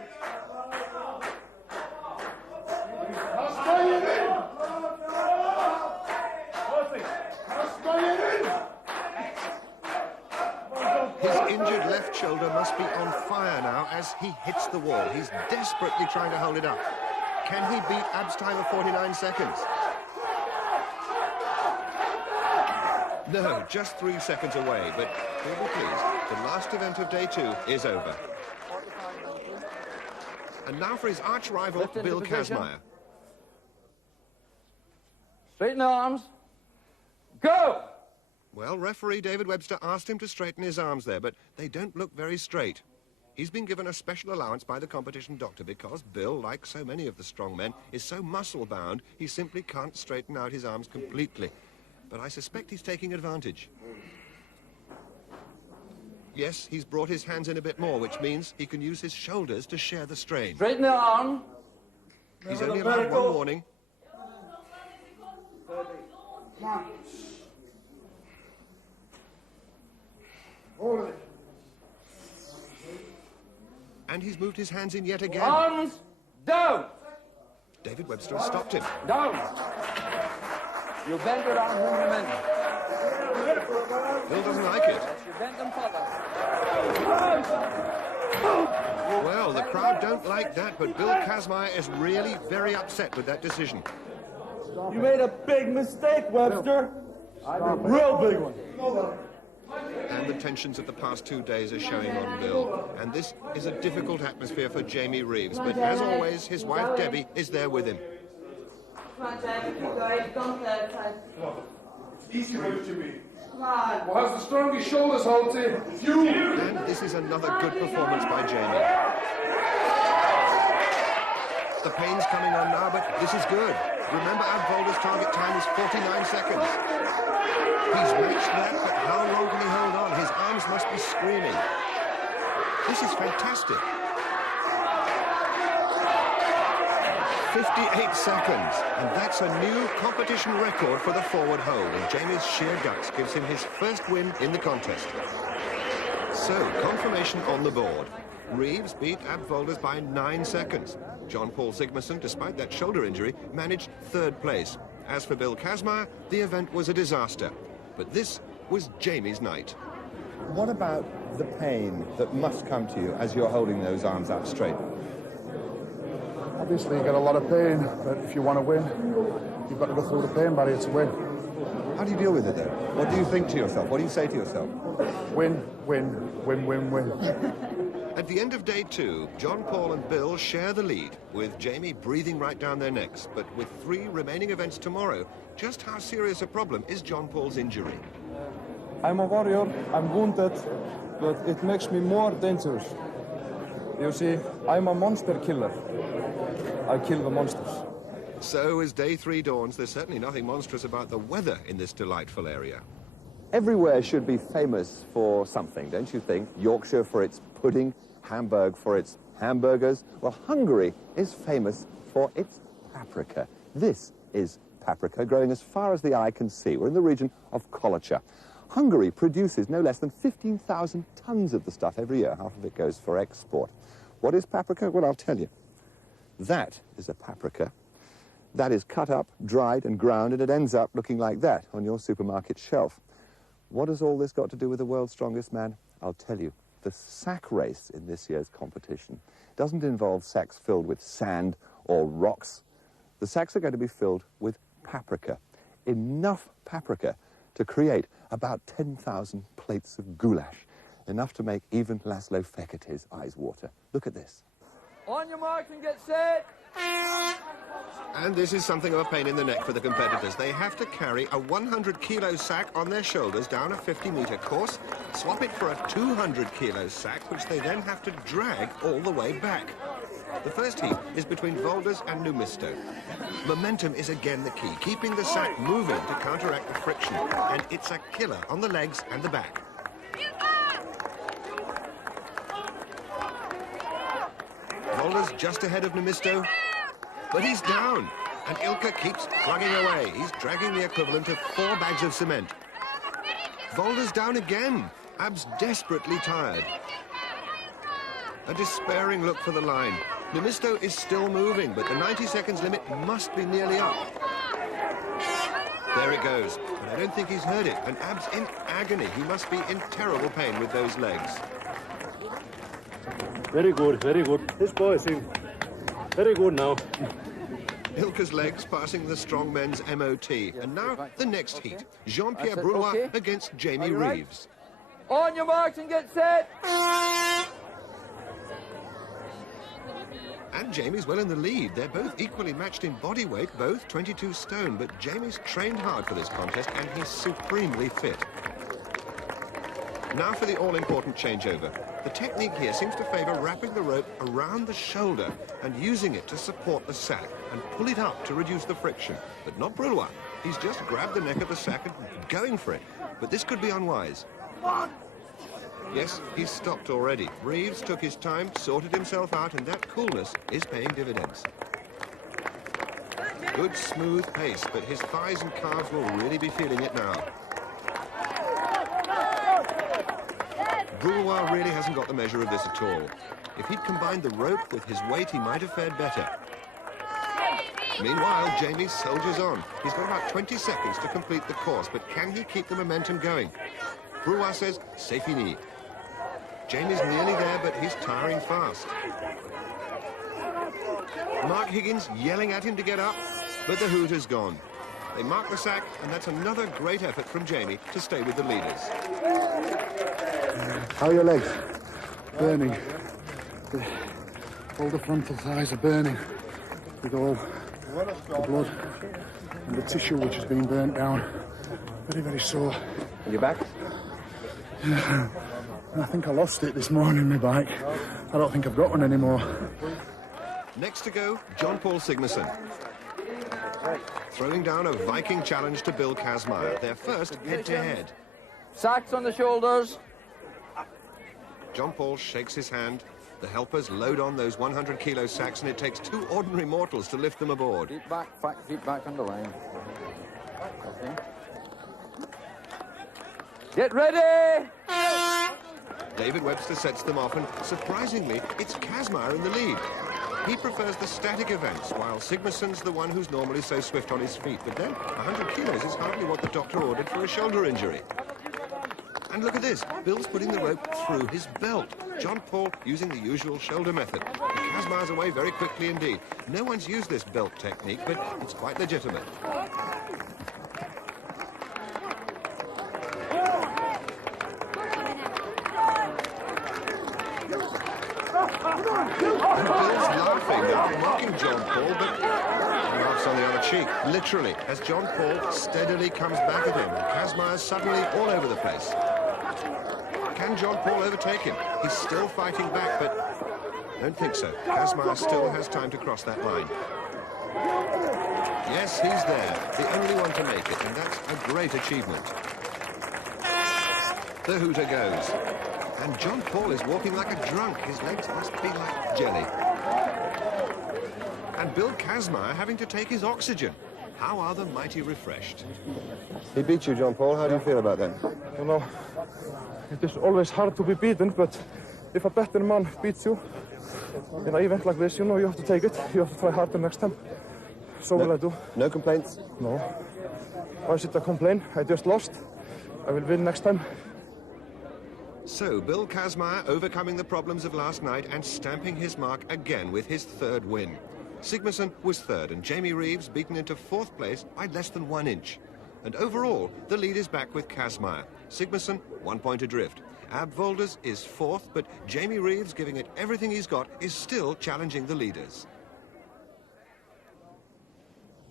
Shoulder must be on fire now as he hits the wall. He's desperately trying to hold it up. Can he beat Ab's time of 49 seconds? No, just 3 seconds away, but we'll be pleased. The last event of day 2 is over. And now for his arch rival, Bill Kazmaier. Straighten the arms. Go! Well, referee David Webster asked him to straighten his arms there, but they don't look very straight. He's been given a special allowance by the competition doctor because Bill, like so many of the strong men, is so muscle-bound, he simply can't straighten out his arms completely. But I suspect he's taking advantage. Yes, he's brought his hands in a bit more, which means he can use his shoulders to share the strain. Straighten the arm. He's only allowed one warning. And he's moved his hands in yet again. Arms down. David Webster has stopped him. Down. You bend your arms in the middle. Bill doesn't like it. Well, the crowd don't like that, but Bill Kazmaier is really very upset with that decision. You made a big mistake, Webster. Real big one. And the tensions of the past 2 days are showing on Bill. And this is a difficult atmosphere for Jamie Reeves. But as always, his wife Debbie is there with him. Easy with it, Jimmy. Who has the strongest shoulders, Holty? It's you. And this is another good performance by Jamie. The pain's coming on now, but this is good. Remember, Abvolder's target time is 49 seconds. He's matched that, but how long can he hold on? His arms must be screaming. This is fantastic. 58 seconds, and that's a new competition record for the forward hold, and Jamie's sheer guts gives him his first win in the contest. So, confirmation on the board. Reeves beat Abvolders by 9 seconds. John Paul Sigmarsson, despite that shoulder injury, managed 3rd place. As for Bill Kazmaier, the event was a disaster. But this was Jamie's night. What about the pain that must come to you as you're holding those arms out straight? Obviously, you get a lot of pain, but if you want to win, you've got to go through the pain barrier to win. How do you deal with it, though? What do you think to yourself? What do you say to yourself? Win, win, win, win, win. At the end of day 2, John Paul and Bill share the lead, with Jamie breathing right down their necks. But with 3 remaining events tomorrow, just how serious a problem is John Paul's injury? I'm a warrior, I'm wounded, but it makes me more dangerous. You see, I'm a monster killer. I kill the monsters. So as day 3 dawns, there's certainly nothing monstrous about the weather in this delightful area. Everywhere should be famous for something, don't you think? Yorkshire for its pudding, Hamburg for its hamburgers. Well, Hungary is famous for its paprika. This is paprika growing as far as the eye can see. We're in the region of Kolocha. Hungary produces no less than 15,000 tons of the stuff every year. Half of it goes for export. What is paprika? Well, I'll tell you. That is a paprika. That is cut up, dried and ground, and it ends up looking like that on your supermarket shelf. What has all this got to do with the world's strongest man? I'll tell you. The sack race in this year's competition doesn't involve sacks filled with sand or rocks. The sacks are going to be filled with paprika. Enough paprika to create about 10,000 plates of goulash. Enough to make even Laszlo Fekete's eyes water. Look at this. On your marks and get set. And this is something of a pain in the neck for the competitors. They have to carry a 100-kilo sack on their shoulders down a 50-meter course, swap it for a 200-kilo sack, which they then have to drag all the way back. The first heat is between Volders and Numisto. Momentum is again the key, keeping the sack moving to counteract the friction, and it's a killer on the legs and the back. Volders just ahead of Numisto, but he's down, and Ilka keeps plugging away. He's dragging the equivalent of 4 bags of cement. Volders down again. Ab's desperately tired. A despairing look for the line. Numisto is still moving, but the 90 seconds limit must be nearly up. There it goes, but I don't think he's heard it, and Ab's in agony. He must be in terrible pain with those legs. Very good, very good. This boy is in very good now. Ilka's legs passing the strong men's MOT. And now the next heat. Jean-Pierre Brulois against Jamie Reeves. On your marks and get set. And Jamie's well in the lead. They're both equally matched in body weight, both 22 stone. But Jamie's trained hard for this contest and he's supremely fit. Now for the all-important changeover. The technique here seems to favour wrapping the rope around the shoulder and using it to support the sack and pull it up to reduce the friction. But not Brulois. He's just grabbed the neck of the sack and going for it. But this could be unwise. Yes, he's stopped already. Reeves took his time, sorted himself out, and that coolness is paying dividends. Good smooth pace, but his thighs and calves will really be feeling it now. Brulois really hasn't got the measure of this at all. If he'd combined the rope with his weight, he might have fared better. Meanwhile, Jamie soldiers on. He's got about 20 seconds to complete the course, but can he keep the momentum going? Brewer says, c'est fini. Jamie's nearly there, but he's tiring fast. Mark Higgins yelling at him to get up, but the hoot is gone. They mark the sack, and that's another great effort from Jamie to stay with the leaders. How are your legs? Burning. All the frontal thighs are burning with all the blood and the tissue which has been burnt down. Very, very sore. And you're back? I think I lost it this morning, my bike. I don't think I've got one anymore. Next to go, John Paul Sigmarsson. Throwing down a Viking challenge to Bill Kazmaier, their first head-to-head. Sacks on the shoulders. John Paul shakes his hand. The helpers load on those 100-kilo sacks, and it takes two ordinary mortals to lift them aboard. Feet back on the line. Okay. Get ready! David Webster sets them off, and surprisingly, it's Kazmaier in the lead. He prefers the static events, while Sigmarsson's the one who's normally so swift on his feet. But then, 100 kilos is hardly what the doctor ordered for a shoulder injury. And look at this. Bill's putting the rope through his belt. John Paul using the usual shoulder method. Kazmaier's away very quickly indeed. No one's used this belt technique, but it's quite legitimate. Bill's laughing now, mocking John Paul, but laughs on the other cheek, literally, as John Paul steadily comes back at him. Kazmaier's suddenly all over the place. Can John Paul overtake him? He's still fighting back, but I don't think so. Kazmaier still has time to cross that line. Yes, he's there, the only one to make it, and that's a great achievement. The hooter goes. And John Paul is walking like a drunk. His legs must be like jelly. And Bill Kazmaier having to take his oxygen. How are the mighty refreshed? He beat you, John Paul. How do you feel about that? You know, it is always hard to be beaten, but if a better man beats you in an event like this, you know, you have to take it. You have to try harder next time. So will I do. No complaints? No. Why should I complain? I just lost. I will win next time. So, Bill Kazmaier overcoming the problems of last night and stamping his mark again with his third win. Sigmarsson was third, and Jamie Reeves beaten into fourth place by less than 1 inch. And overall, the lead is back with Kazmaier. Sigmarsson, 1 point adrift. Ab Volders is fourth, but Jamie Reeves, giving it everything he's got, is still challenging the leaders.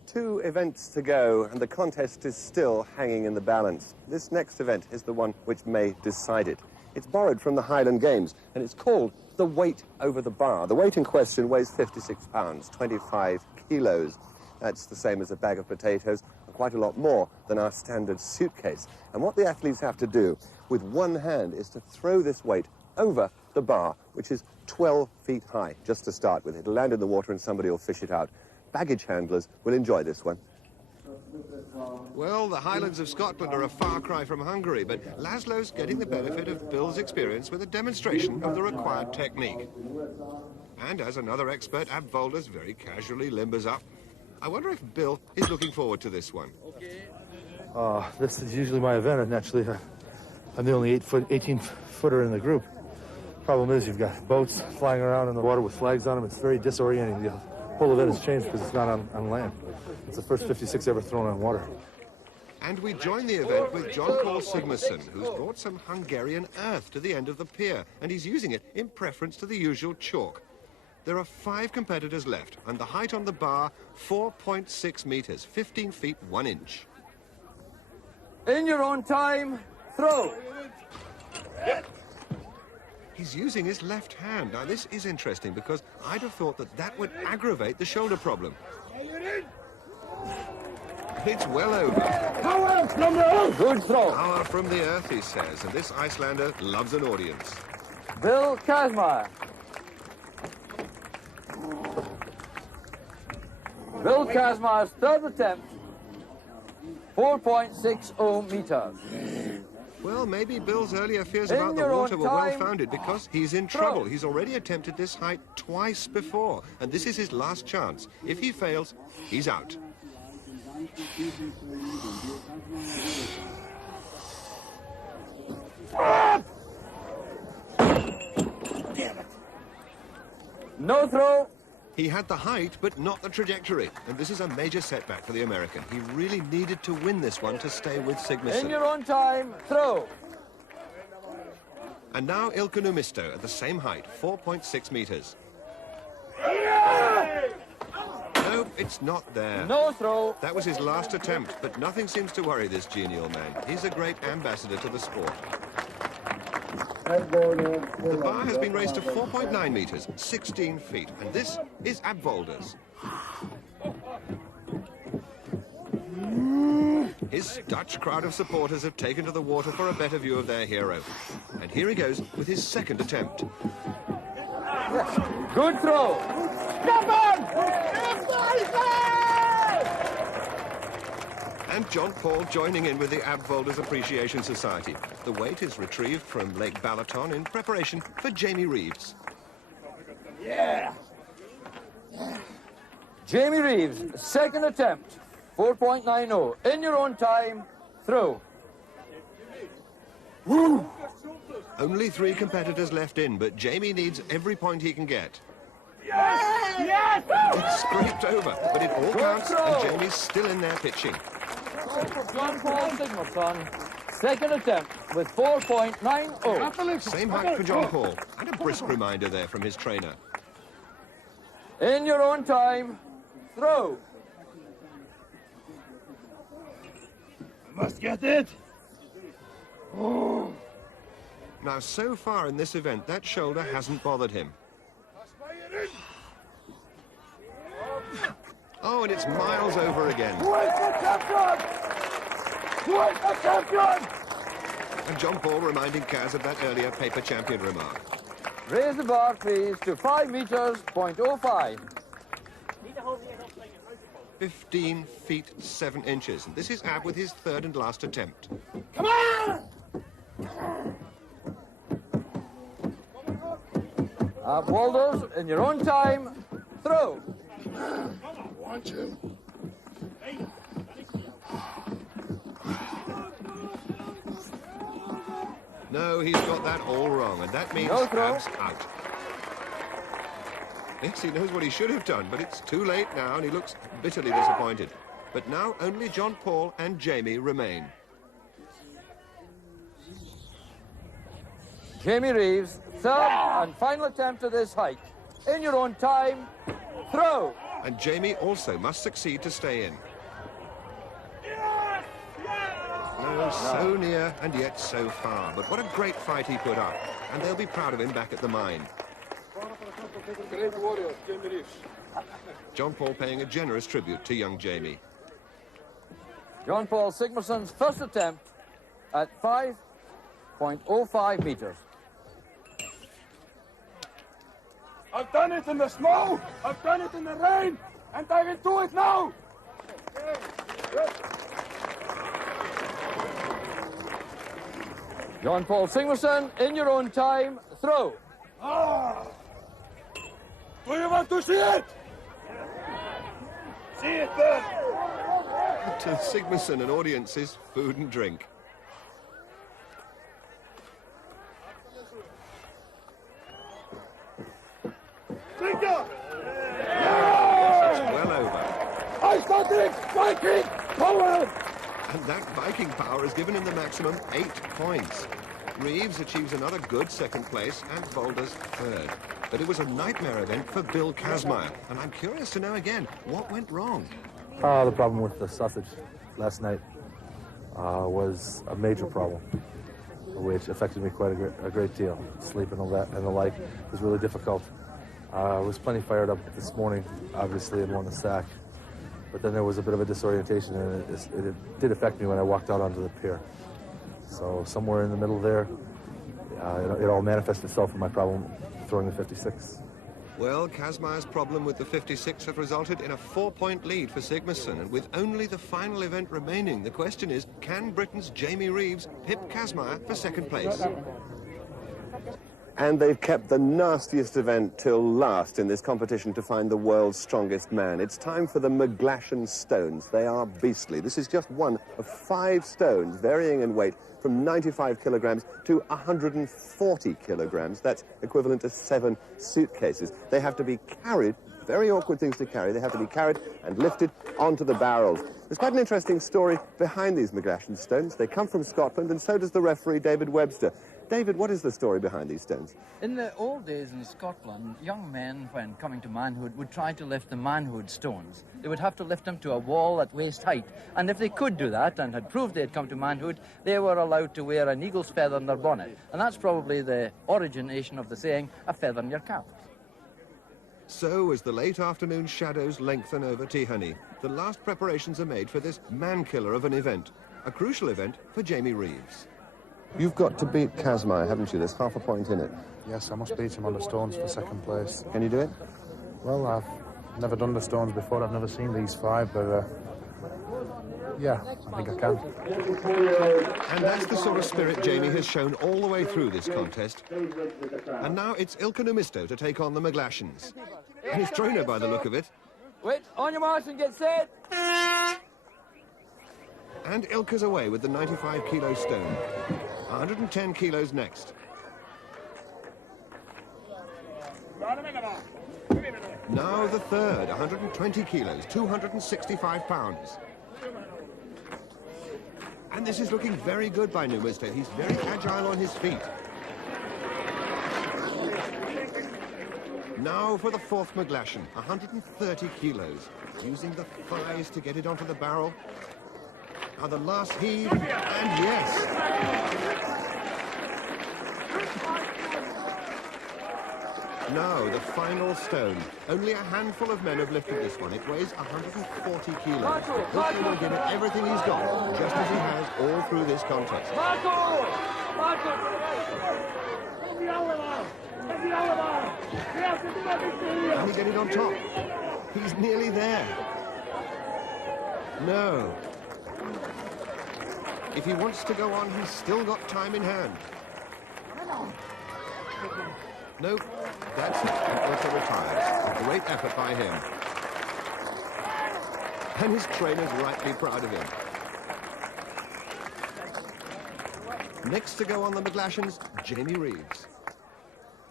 2 events to go, and the contest is still hanging in the balance. This next event is the one which may decide it. It's borrowed from the Highland Games, and it's called the weight over the bar. The weight in question weighs 56 pounds, 25 kilos. That's the same as a bag of potatoes, and quite a lot more than our standard suitcase. And what the athletes have to do with one hand is to throw this weight over the bar, which is 12 feet high, just to start with. It'll land in the water and somebody will fish it out. Baggage handlers will enjoy this one. Well, the Highlands of Scotland are a far cry from Hungary, but Laszlo's getting the benefit of Bill's experience with a demonstration of the required technique. And as another expert, Ab Volders very casually limbers up. I wonder if Bill is looking forward to this one. This is usually my event, and actually I'm the only 18-footer in the group. Problem is, you've got boats flying around in the water with flags on them. It's very disorienting. The whole event has changed because it's not on land. It's the first 56 ever thrown on water. And we join the event with John Paul Sigmarsson, who's brought some Hungarian earth to the end of the pier, and he's using it in preference to the usual chalk. There are 5 competitors left, and the height on the bar, 4.6 meters, 15 feet 1 inch. In your own time, throw. He's using his left hand. Now, this is interesting because I'd have thought that that would aggravate the shoulder problem. It's well over. Power from the earth. Good throw. Power from the earth, he says, and this Icelander loves an audience. Bill Kazmaier. Bill Kazmaier's third attempt, 4.60 meters. Well, maybe Bill's earlier fears about the water were well-founded because he's in trouble. He's already attempted this height twice before, and this is his last chance. If he fails, he's out. No throw. He had the height, but not the trajectory. And this is a major setback for the American. He really needed to win this one to stay with Sigmarsson. In your own time, throw. And now Il Economisto at the same height, 4.6 meters. No, it's not there. No throw. That was his last attempt, but nothing seems to worry this genial man. He's a great ambassador to the sport. The bar has been raised to 4.9 meters, 16 feet, and this is Abvolders. His Dutch crowd of supporters have taken to the water for a better view of their hero. And here he goes with his second attempt. Good throw. Come on! And John Paul joining in with the Abvolders Appreciation Society. The weight is retrieved from Lake Balaton in preparation for Jamie Reeves. Yeah! Jamie Reeves, second attempt, 4.90. In your own time, throw. Woo! Only 3 competitors left in, but Jamie needs every point he can get. Yes! Yes! It's scraped over, but it all counts, and Jamie's still in there pitching. For John Paul Sigmarsson, second attempt with 4.90. Same height for John Paul, and a brisk reminder there from his trainer. In your own time, throw. Must get it. Oh. Now, so far in this event, that shoulder hasn't bothered him. Oh, and it's miles over again. Who is the champion? Who is the champion? And John Paul reminding Kaz of that earlier paper champion remark. Raise the bar, please, to 5 meters, 0.05. 15 feet 7 inches. And this is Ab with his third and last attempt. Come on! Walders, in your own time, throw. Want you? No, he's got that all wrong, and that means Ab's out. Yes, he knows what he should have done, but it's too late now, and he looks bitterly disappointed. But now only John Paul and Jamie remain. Jamie Reeves, third and final attempt at this height. In your own time, throw. And Jamie also must succeed to stay in. No, so near and yet so far. But what a great fight he put up. And they'll be proud of him back at the mine. Great warrior, Jamie Reeves. John Paul paying a generous tribute to young Jamie. John Paul Sigmarsson's first attempt at 5.05 meters. I've done it in the snow, I've done it in the rain, and I will do it now. John Paul Sigmarsson, in your own time, throw. Do you want to see it? See it then. To Sigmarsson and audiences, food and drink. Yes, it's well over. I started Viking power! And that Viking power has given him the maximum 8 points. Reeves achieves another good second place and Volders third. But it was a nightmare event for Bill Kazmaier. And I'm curious to know again, what went wrong? The problem with the sausage last night was a major problem, which affected me quite a great deal. Sleep and all that and the like was really difficult. I was plenty fired up this morning, obviously, and won the sack. But then there was a bit of a disorientation, and it did affect me when I walked out onto the pier. So somewhere in the middle there, it all manifested itself in my problem throwing the 56. Well, Kazma's problem with the 56 has resulted in a 4-point lead for Sigmarsson, and with only the final event remaining, the question is, can Britain's Jamie Reeves pip Kazma for second place? And they've kept the nastiest event till last in this competition to find the world's strongest man. It's time for the McGlashan stones. They are beastly. This is just one of 5 stones, varying in weight from 95 kilograms to 140 kilograms. That's equivalent to 7 suitcases. They have to be carried, very awkward things to carry. They have to be carried and lifted onto the barrels. There's quite an interesting story behind these McGlashan stones. They come from Scotland, and so does the referee, David Webster. David, what is the story behind these stones? In the old days in Scotland, young men, when coming to manhood, would try to lift the manhood stones. They would have to lift them to a wall at waist height. And if they could do that and had proved they had come to manhood, they were allowed to wear an eagle's feather in their bonnet. And that's probably the origination of the saying, a feather in your cap. So, as the late afternoon shadows lengthen over Tihany, the last preparations are made for this man-killer of an event. A crucial event for Jamie Reeves. You've got to beat Kazma, haven't you? There's half a point in it. Yes, I must beat him on the stones for second place. Can you do it? Well, I've never done the stones before. I've never seen these 5, but yeah, I think I can. And that's the sort of spirit Jamie has shown all the way through this contest. And now it's Ilka Numisto to take on the McGlashans. And his trainer, by the look of it. Wait, on your marks and get set. And Ilka's away with the 95-kilo stone. 110 kilos next. Now the third, 120 kilos, 265 pounds. And this is looking very good by Numisto. He's very agile on his feet. Now for the fourth McGlashan, 130 kilos. Using the thighs to get it onto the barrel. Now the last heave, and yes! Now the final stone. Only a handful of men have lifted this one. It weighs 140 kilos. Ilka will give it everything he's got, just as he has all through this contest. Can he get it on top? He's nearly there. No. If he wants to go on, he's still got time in hand. Nope, that's it. He also retires. A great effort by him. And his trainer's rightly proud of him. Next to go on the McGlashans, Jamie Reeves.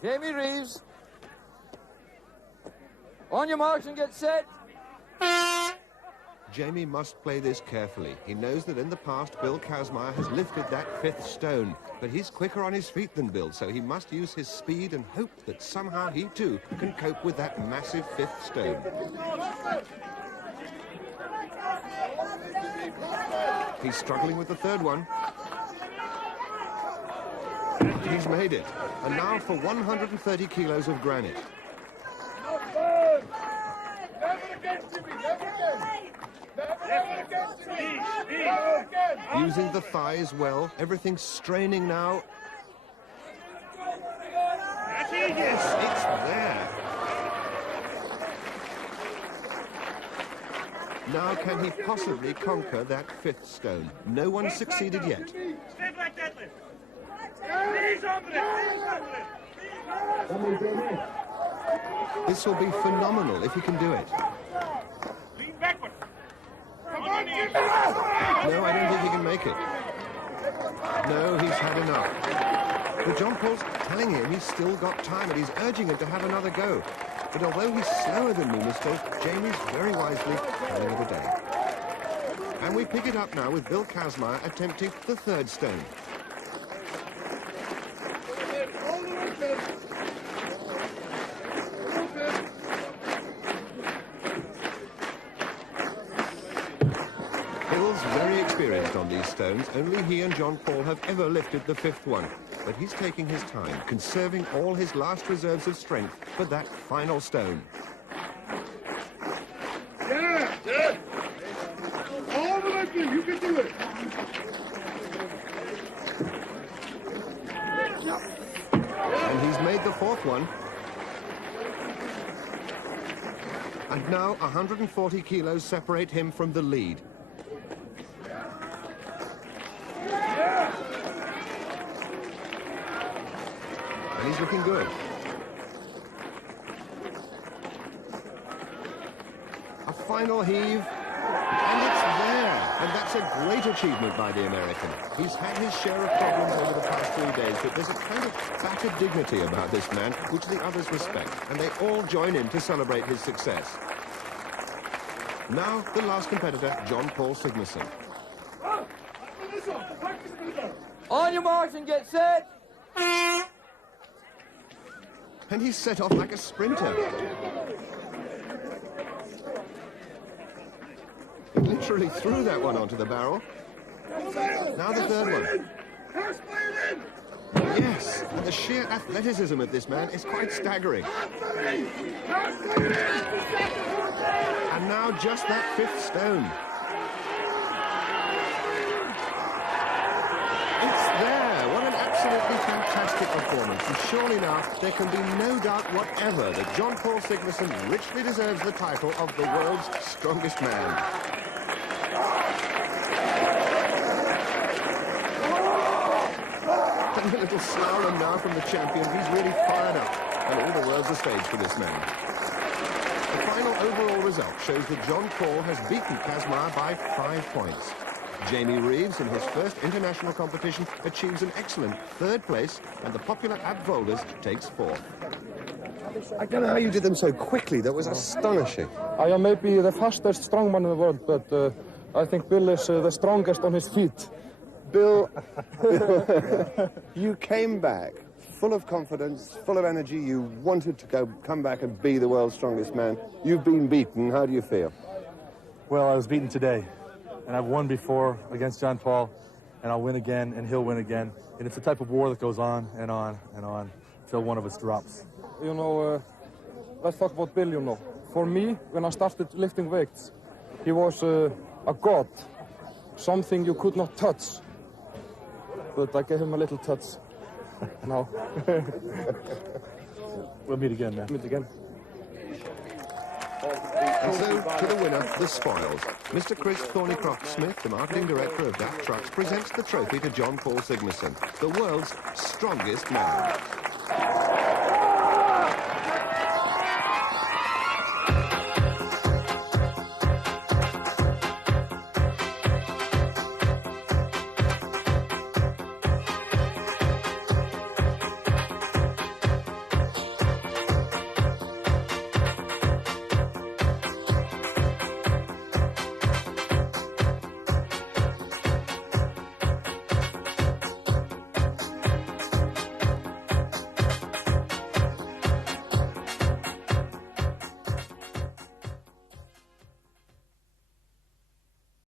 Jamie Reeves. On your marks and get set. Jamie must play this carefully. He knows that in the past, Bill Kazma has lifted that 5th stone, but he's quicker on his feet than Bill, so he must use his speed and hope that somehow he too can cope with that massive 5th stone. He's struggling with the 3rd one. He's made it. And now for 130 kilos of granite. Using the thighs well, everything's straining now. Yes, it's there. Now can he possibly conquer that 5th stone? No one's succeeded yet. This will be phenomenal if he can do it. No, I don't think he can make it. No, he's had enough. But John Paul's telling him he's still got time, and he's urging him to have another go. But although he's slower than Numisto, Jamie's very wisely calling it a day. And we pick it up now with Bill Kazma attempting the 3rd stone. Bill's very experienced on these stones. Only he and John Paul have ever lifted the 5th one. But he's taking his time, conserving all his last reserves of strength for that final stone. Yeah! All the way through, you can do it! And he's made the 4th one. And now 140 kilos separate him from the lead. And he's looking good. A final heave, and it's there. And that's a great achievement by the American. He's had his share of problems over the past 3 days, but there's a kind of battered dignity about this man, which the others respect, and they all join in to celebrate his success. Now, the last competitor, John Paul Sigmarsson. On your marks and get set. And he's set off like a sprinter. He literally threw that one onto the barrel. Now the third one. Yes, and the sheer athleticism of this man is quite staggering. And now just that fifth stone. It's there. What an absolutely fantastic performance. And surely now there can be no doubt whatever that John Paul Sigmarsson richly deserves the title of the world's strongest man. And a little slalom now from the champion. He's really fired up. And all the world's a stage for this man. The final overall result shows that John Paul has beaten Kazmaier by 5 points. Jamie Reeves, in his first international competition, achieves an excellent 3rd place, and the popular Ab Volders takes 4th. I don't know how you did them so quickly. That was astonishing. I am maybe the fastest strongman in the world, but I think Bill is the strongest on his feet. Bill, you came back full of confidence, full of energy. You wanted to come back and be the world's strongest man. You've been beaten. How do you feel? Well, I was beaten today, and I've won before against John Paul, and I'll win again, and he'll win again. And it's a type of war that goes on and on and on until one of us drops. You know, let's talk about Bill, you know. For me, when I started lifting weights, he was a god, something you could not touch. But I gave him a little touch now. We'll meet again, man. Meet again. And so, to the winner, the spoils. Mr. Chris Thornycroft-Smith, the marketing director of DAF Trucks, presents the trophy to John Paul Sigmarsson, the world's strongest man.